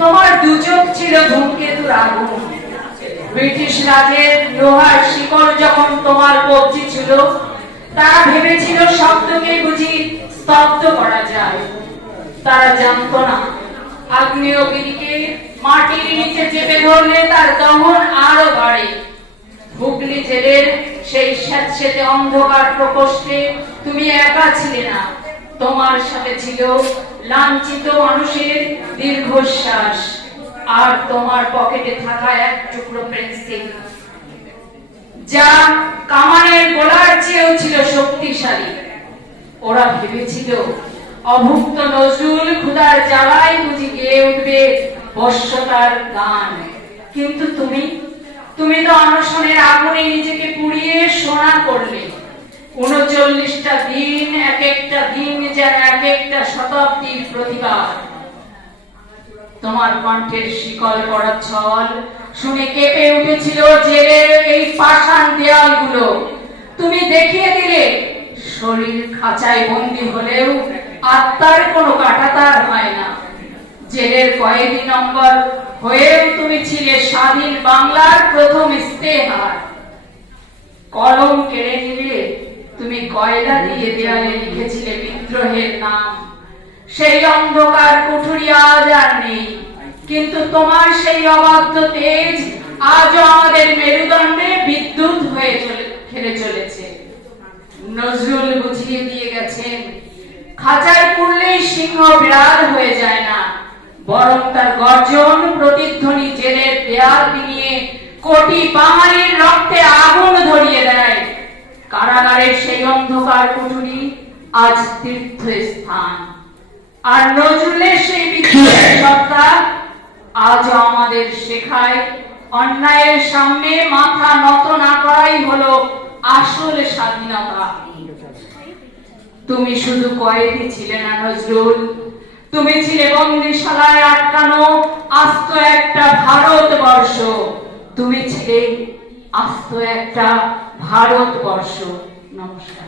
তোমার দুচোখ ছিল ধূমকেতুর আগুন। ব্রিটিশ রাজের লোহার শিকড় যখন তোমার কবজি ছিল, তারা ভেবেছিল শব্দকে বুঝি স্তব্ধ করা যায়। তারা জানতো না আগ্নেয়গিরিকে মাটির নিচে চেপে ধরলে তার দহন আরো বাড়ে। হুগলি জেলের সেই স্যাঁতসেঁতে অন্ধকার প্রকোষ্ঠে তুমি একা ছিলে না, তোমার সাথে ছিল লাঞ্ছিত মানুষের দীর্ঘশ্বাস আর তোমার পকেটে থাকা এক টুকরো পেন্সিল, যা কামানের গোলার চেয়েও ছিল শক্তিশালী। ওরা ভেবেছিল অভুক্ত নজরুল ক্ষুধার জ্বালায় বুঝি গেয়ে উঠবে বর্ষতার গান। কিন্তু তুমি তো অনশনের আগুনে নিজেকে পুড়িয়ে সোনা করলে। ৩৯টা দিন, এক একটা দিন যেন এক একটা শতাব্দীর প্রতিবাদ। তোমার কণ্ঠের শিকল পড়া ছল শুনে কেঁপে উঠেছিল জেলের এই পাষাণ দেয়ালগুলো। তুমি দেখিয়ে দিলে শরীর খাঁচায় বন্দী হলেও আত্মার কোনো কাঁটাতার হয় না। জেলের কয়েদি নম্বর হয়েও তুমি ছিলে স্বাধীন বাংলার প্রথম ইস্তেহার। কলম কেড়ে নিলে তুমি কয়লা দিয়ে দেয়ালে লিখেছিলে বিদ্রোহের নাম। সেই অন্ধকার কুঠুরি আজ আর নেই, কিন্তু তোমার সেই অবাধ্য তেজ আজও আমাদের মেরুদণ্ডে বিদ্যুৎ হয়ে খেলে চলেছে। নজরুল বুঝিয়ে দিয়ে গেছেন, খাঁচায় পুরলেই সিংহ বিড়াল হয়ে যায় না, বরং তার গর্জন প্রতিধ্বনি জেলের দেয়াল নিয়ে কোটি বাঙালির রক্তে আগুন ধরিয়ে দেয়। কারাগারের সেই অন্ধকার কুঠুরি আজ তীর্থস্থান, আর নজরুলের সেই বিদ্রোহের সত্তা আজও আমাদের শেখায় অন্যায়ের সামনে মাথা নত না করাই হলো আসল স্বাধীনতা। তুমি শুধু কয়েদি ছিলে না নজরুল, তুমি ছিলে বন্দিশালায় আটকানো আস্ত একটা ভারতবর্ষ। তুমি ছিলে আস্ত একটা ভারতবর্ষ। নমস্কার।